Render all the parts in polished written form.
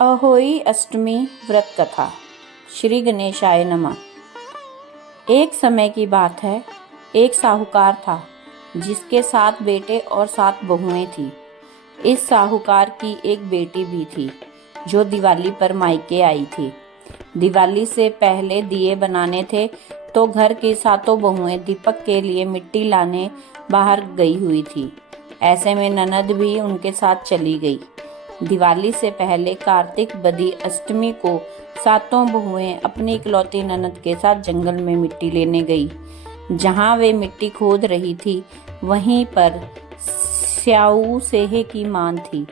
अहोई अष्टमी व्रत कथा। श्री गणेशाय नमः। एक समय की बात है, एक साहूकार था जिसके 7 बेटे और 7 बहुएं थी। इस साहूकार की एक बेटी भी थी जो दिवाली पर मायके आई थी। दिवाली से पहले दिए बनाने थे तो घर की 7 बहुएं दीपक के लिए मिट्टी लाने बाहर गई हुई थी। ऐसे में ननद भी उनके साथ चली गई। दिवाली से पहले कार्तिक बदी अष्टमी को 7 बहुएं अपनी इकलौती ननद के साथ जंगल में मिट्टी लेने गई। जहां वे मिट्टी खोद रही थी वहीं पर स्याऊ सेहे की मान थी।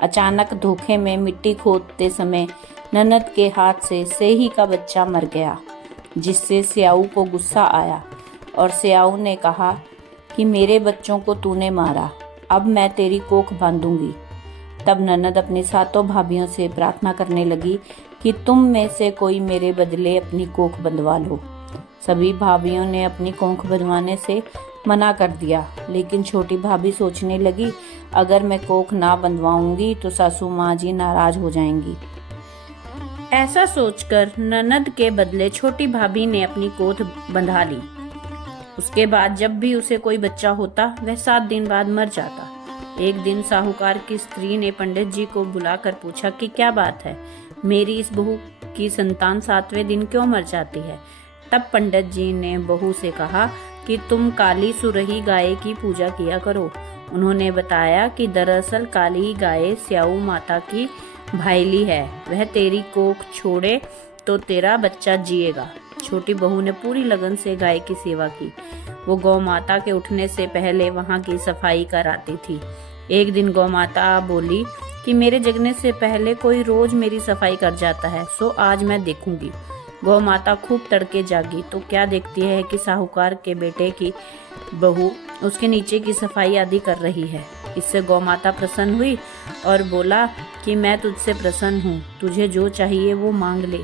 अचानक धोखे में मिट्टी खोदते समय ननद के हाथ से सेही का बच्चा मर गया, जिससे स्याऊ को गुस्सा आया और स्याऊ ने कहा कि मेरे बच्चों को तूने मारा, अब मैं तेरी कोख बांधूंगी। तब ननद अपनी 7 भाभियों से प्रार्थना करने लगी कि तुम में से कोई मेरे बदले अपनी कोख बंधवा लो। सभी भाभियों ने अपनी कोख बंधवाने से मना कर दिया, लेकिन छोटी भाभी सोचने लगी, अगर मैं कोख ना बंधवाऊंगी तो सासू माँ जी नाराज हो जाएंगी। ऐसा सोचकर ननद के बदले छोटी भाभी ने अपनी कोख बंधा ली। उसके बाद जब भी उसे कोई बच्चा होता वह 7 दिन बाद मर जाता। एक दिन साहूकार की स्त्री ने पंडित जी को बुलाकर पूछा कि क्या बात है, मेरी इस बहू की संतान 7वें दिन क्यों मर जाती है। तब पंडित जी ने बहू से कहा कि तुम काली सुरही गाय की पूजा किया करो। उन्होंने बताया कि दरअसल काली गाय स्याऊ माता की भाईली है, वह तेरी कोख छोड़े तो तेरा बच्चा जिएगा। छोटी बहू ने पूरी लगन से गाय की सेवा की। वो गौ माता के उठने से पहले वहां की सफाई कराती थी। एक दिन गौ माता बोली कि मेरे जगने से पहले कोई रोज मेरी सफाई कर जाता है, सो आज मैं देखूंगी। गौ माता खूब तड़के जागी तो क्या देखती है कि साहूकार के बेटे की बहू उसके नीचे की सफाई आदि कर रही है। इससे गौ माता प्रसन्न हुई और बोला कि मैं तुझसे प्रसन्न हूँ, तुझे जो चाहिए वो मांग ले।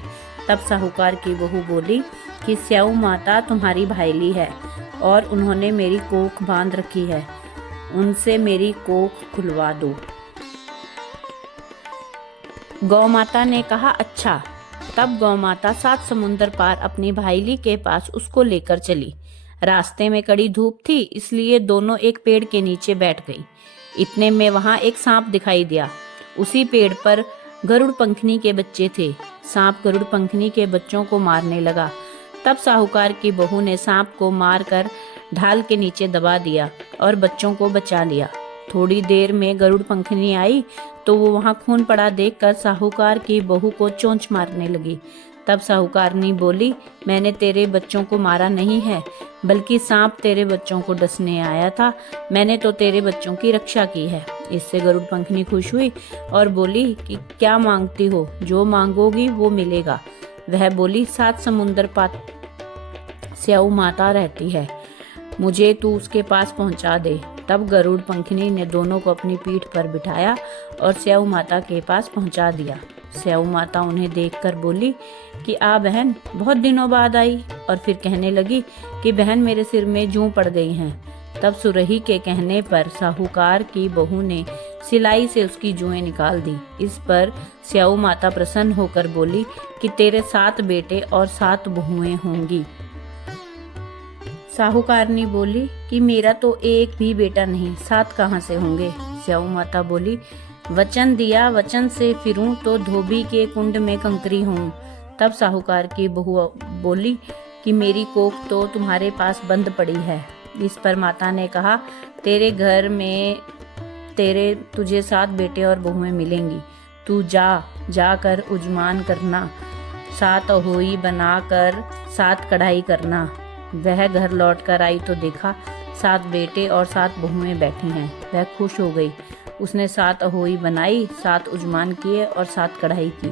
तब साहूकार की बहू बोली कि स्याऊ माता तुम्हारी भाईली है और उन्होंने मेरी कोख बांध रखी है, उनसे मेरी कोख खुलवा दो। गौ माता ने कहा अच्छा। तब गौ माता 7 समुंदर पार अपनी भाईली के पास उसको लेकर चली। रास्ते में कड़ी धूप थी, इसलिए दोनों एक पेड़ के नीचे बैठ गई। इतने में वहां एक सांप दिखाई दिया। उसी पेड़ पर गरुड़ पंखनी के बच्चे थे। सांप गरुड़ पंखनी के बच्चों को मारने लगा। तब साहूकार की बहू ने सांप को मारकर ढाल के नीचे दबा दिया और बच्चों को बचा लिया। थोड़ी देर में गरुड़ पंखनी आई तो वो वहां खून पड़ा देखकर साहूकार की बहू को चोंच मारने लगी। तब साहूकारनी बोली, मैंने तेरे बच्चों को मारा नहीं है, बल्कि सांप तेरे बच्चों को डसने आया था, मैंने तो तेरे बच्चों की रक्षा की है। इससे गरुड़ पंखनी खुश हुई और बोली कि क्या मांगती हो, जो मांगोगी वो मिलेगा। वह बोली 7 समुंदर पार स्याऊ माता रहती है, मुझे तू उसके पास पहुंचा दे। तब गरुड़ पंखनी ने दोनों को अपनी पीठ पर बिठाया और स्याऊ माता के पास पहुंचा दिया। स्याऊ माता उन्हें देखकर बोली कि आ बहन, बहुत दिनों बाद आई, और फिर कहने लगी कि बहन मेरे सिर में जूं पड़ गई हैं। तब सुरही के कहने पर साहूकार की बहू ने सिलाई से उसकी जुएं निकाल दी। इस पर स्याऊ माता प्रसन्न होकर बोली कि तेरे 7 बेटे और 7 बहुएं होंगी। साहूकारनी बोली कि मेरा तो एक भी बेटा नहीं, 7 कहाँ से होंगे। स्याऊ माता बोली, वचन दिया, वचन से फिरूं तो धोबी के कुंड में कंकरी हूँ। तब साहूकार की बहू बोली कि मेरी कोख तो तुम्हारे पास बंद पड़ी है। इस पर माता ने कहा, तेरे घर में तुझे 7 बेटे और बहुएं मिलेंगी, तू जाकर उजमान करना, 7 अहोई बनाकर 7 कढ़ाई करना। वह घर लौट कर आई तो देखा 7 बेटे और 7 बहुएं बैठी हैं। वह खुश हो गई। उसने 7 अहोई बनाई, 7 उजमान किए और 7 कढ़ाई की।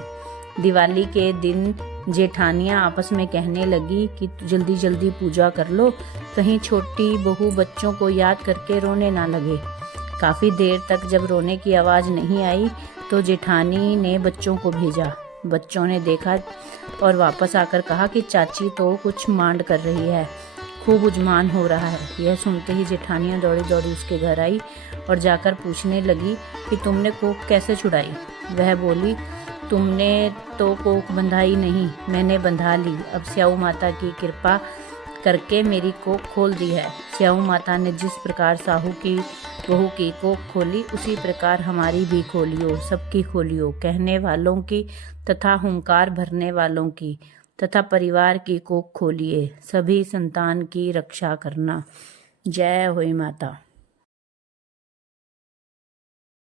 दिवाली के दिन जेठानियां आपस में कहने लगी कि जल्दी जल्दी पूजा कर लो, कहीं छोटी बहू बच्चों को याद करके रोने ना लगे। काफी देर तक जब रोने की आवाज नहीं आई तो जेठानी ने बच्चों को भेजा। बच्चों ने देखा और वापस आकर कहा कि चाची तो कुछ मांड कर रही है, खूब उजमान हो रहा है। यह सुनते ही जेठानियां दौड़ी दौड़ी उसके घर आई और जाकर पूछने लगी कि तुमने कोख कैसे छुड़ाई। वह बोली, तुमने तो कोख बंधाई नहीं, मैंने बंधा ली। अब स्याऊ माता की कृपा करके मेरी कोख खोल दी है। स्याऊ माता ने जिस प्रकार साहू की बहू की कोख खोली, उसी प्रकार हमारी भी खोलियो, सबकी खोलियो, कहने वालों की तथा हुंकार भरने वालों की तथा परिवार की कोख खोलिए। सभी संतान की रक्षा करना। जय होई माता।